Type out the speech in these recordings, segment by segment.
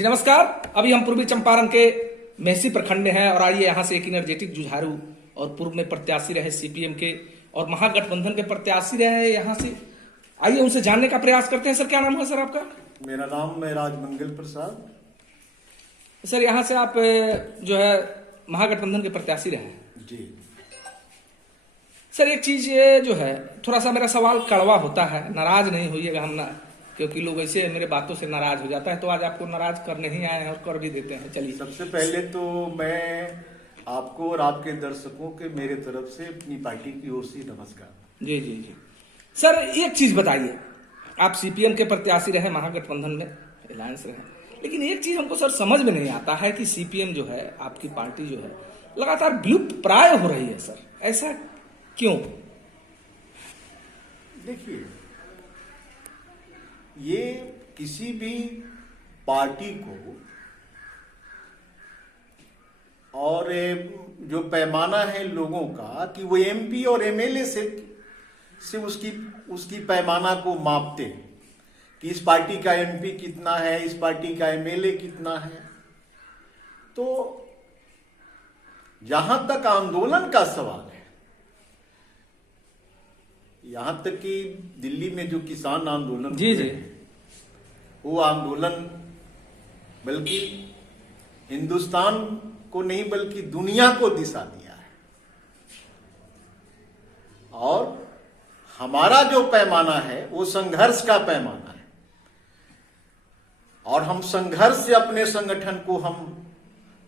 जी नमस्कार। अभी हम पूर्वी चंपारण के मेहसी प्रखंड में हैं और आइए यहाँ से एक एनर्जेटिक जुझारू और पूर्व में प्रत्याशी रहे सीपीएम के और महागठबंधन के प्रत्याशी रहे यहाँ से, आइए उनसे जानने का प्रयास करते हैं। सर क्या नाम है सर आपका? मेरा नाम है राजमंगल प्रसाद। सर यहाँ से आप जो है महागठबंधन के प्रत्याशी रहे हैं जी। सर एक चीज जो है थोड़ा सा मेरा सवाल कड़वा होता है, नाराज नहीं होइएगा हम ना, क्योंकि लोग ऐसे मेरे बातों से नाराज हो जाता है, तो आज आपको नाराज करने ही आए हैं और कर भी देते हैं। चलिए सबसे पहले तो मैं आपको और आपके दर्शकों के मेरे तरफ से अपनी पार्टी की ओर से नमस्कार। जी जी जी। सर एक चीज बताइए, आप सीपीएम के प्रत्याशी रहे, महागठबंधन में अलायंस रहे, लेकिन एक चीज हमको सर समझ में नहीं आता है कि सीपीएम जो है आपकी पार्टी जो है लगातार विलुप्त प्राय हो रही है। सर ऐसा क्यों? देखिए, ये किसी भी पार्टी को और जो पैमाना है लोगों का कि वो एमपी और एमएलए से उसकी पैमाना को मापते हैं कि इस पार्टी का एमपी कितना है, इस पार्टी का एमएलए कितना है। तो जहां तक आंदोलन का सवाल है, यहां तक कि दिल्ली में जो किसान आंदोलन जी जी, वो आंदोलन बल्कि हिंदुस्तान को नहीं बल्कि दुनिया को दिशा दिया है। और हमारा जो पैमाना है वो संघर्ष का पैमाना है, और हम संघर्ष से अपने संगठन को हम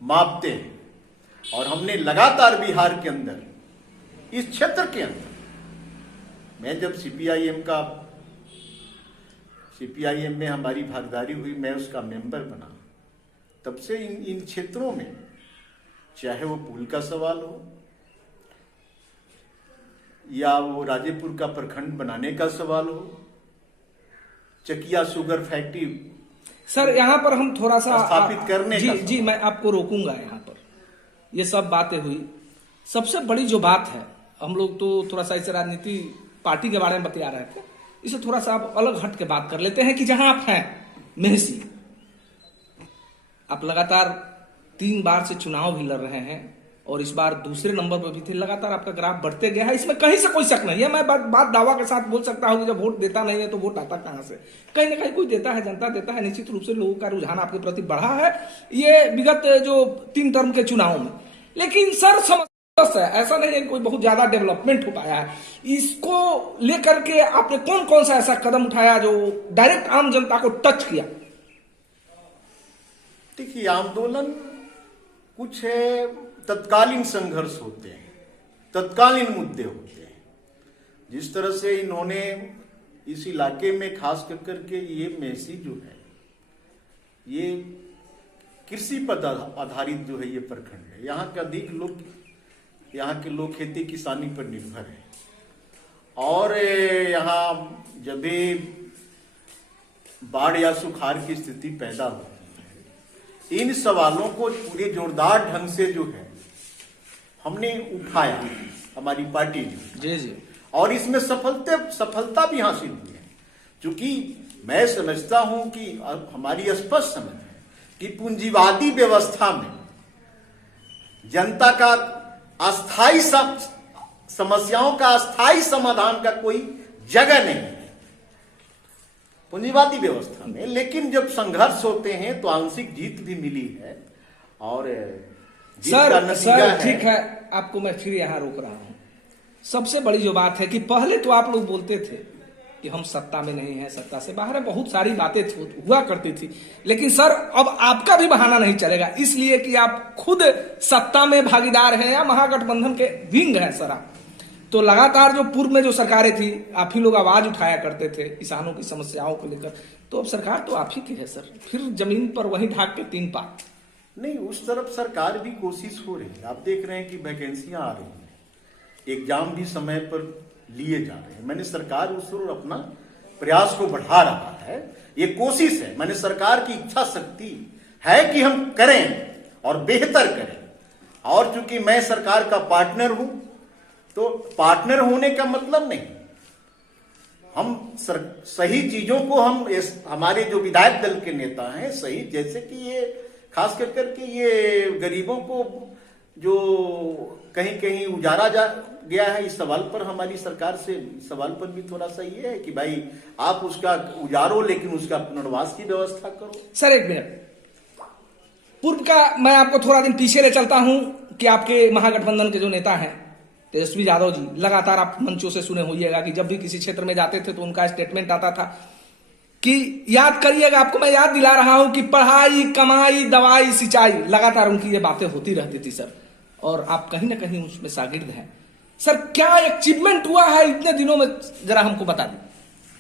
मापते हैं। और हमने लगातार बिहार के अंदर, इस क्षेत्र के अंदर, मैं जब सीपीआईएम में हमारी भागीदारी हुई, मैं उसका मेंबर बना, तब से इन क्षेत्रों में, चाहे वो पुल का सवाल हो या वो राजेपुर का प्रखंड बनाने का सवाल हो, चकिया शुगर फैक्ट्री सर यहाँ पर हम थोड़ा सा स्थापित करने जी का जी, मैं आपको रोकूंगा। यहाँ पर ये सब बातें हुई, सबसे बड़ी जो बात है, हम लोग तो थोड़ा सा इस राजनीति पार्टी के बारे में बता रहे थे, इसे थोड़ा सा आप अलग हट के बात कर लेते हैं कि जहां आप हैं मेहसी, आप लगातार 3 बार से चुनाव भी लड़ रहे हैं और इस बार दूसरे नंबर पर भी थे, लगातार आपका ग्राफ बढ़ते गया है, इसमें कहीं से कोई शक नहीं है। मैं बात दावा के साथ बोल सकता हूं कि जब वोट देता नहीं है तो वोट आता कहां से? कहीं ना कहीं कोई देता है, जनता देता है। निश्चित रूप से लोगों का रुझान आपके प्रति बढ़ा है ये विगत जो 3 टर्म के चुनाव में। लेकिन सर है, ऐसा नहीं है कोई बहुत ज्यादा डेवलपमेंट हो पाया है। इसको लेकर के आपने कौन कौन सा ऐसा कदम उठाया जो डायरेक्ट आम जनता को टच किया? देखिए, आंदोलन कुछ है, तत्कालीन संघर्ष होते हैं, तत्कालीन मुद्दे होते हैं। जिस तरह से इन्होंने इस इलाके में खास करके ये मेहसी जो है, ये कृषि पर आधारित जो है ये प्रखंड है। यहाँ के लोग खेती किसानी पर निर्भर है, और यहाँ जब भी बाढ़ या सुखाड़ की स्थिति पैदा होती है, इन सवालों को पूरे जोरदार ढंग से जो है हमने उठाया, हमारी पार्टी ने। जी जी। और इसमें सफलता भी हासिल हुई है, क्योंकि मैं समझता हूं कि हमारी स्पष्ट समझ है कि पूंजीवादी व्यवस्था में जनता का अस्थायी समस्याओं का अस्थायी समाधान का कोई जगह नहीं है पूंजीवादी व्यवस्था में। लेकिन जब संघर्ष होते हैं तो आंशिक जीत भी मिली है, और जीत का नतीजा है। ठीक है, आपको मैं फिर यहां रोक रहा हूं। सबसे बड़ी जो बात है कि पहले तो आप लोग बोलते थे कि हम सत्ता में नहीं है, सत्ता से बाहर है, बहुत सारी बातें हुआ करती थी। लेकिन सर अब आपका भी बहाना नहीं चलेगा, इसलिए कि आप खुद सत्ता में भागीदार हैं या महागठबंधन के विंग हैं। सर आप तो लगातार जो पूर्व में जो सरकारें थी, आप ही लोग आवाज उठाया करते थे किसानों की समस्याओं को लेकर, तो अब सरकार तो आप ही की है सर, फिर जमीन पर वहीं ढाक के 3 पात नहीं, उस तरफ सरकार भी कोशिश हो रही है। आप देख रहे हैं कि वैकेंसियां आ रही हैं, एग्जाम भी समय पर लिए जा रहे हैं। मैंने सरकार उस ओर अपना प्रयास को बढ़ा रहा है, ये कोशिश है। मैंने सरकार की इच्छा शक्ति है कि हम करें और बेहतर करें। और चूंकि मैं सरकार का पार्टनर हूं, तो पार्टनर होने का मतलब नहीं सही चीजों को हमारे जो विधायक दल के नेता हैं सही, जैसे कि ये खास कर के ये गरीबों को जो कहीं कहीं उजारा गया है, इस सवाल पर हमारी सरकार से सवाल पर भी थोड़ा सा ये है कि भाई आप उसका उजारो लेकिन उसका पुनर्वास की व्यवस्था करो। सर एक मिनट, पूर्व का मैं आपको थोड़ा दिन पीछे ले चलता हूं कि आपके महागठबंधन के जो नेता हैं तेजस्वी यादव जी, लगातार आप मंचों से सुने होइएगा कि जब भी किसी क्षेत्र में जाते थे तो उनका स्टेटमेंट आता था कि याद करिएगा, आपको मैं याद दिला रहा हूं कि पढ़ाई, कमाई, दवाई, सिंचाई, लगातार उनकी ये बातें होती रहती थी सर, और आप कहीं ना कहीं उसमें शागिर्द हैं। सर क्या अचीवमेंट हुआ है इतने दिनों में, जरा हमको बता दें।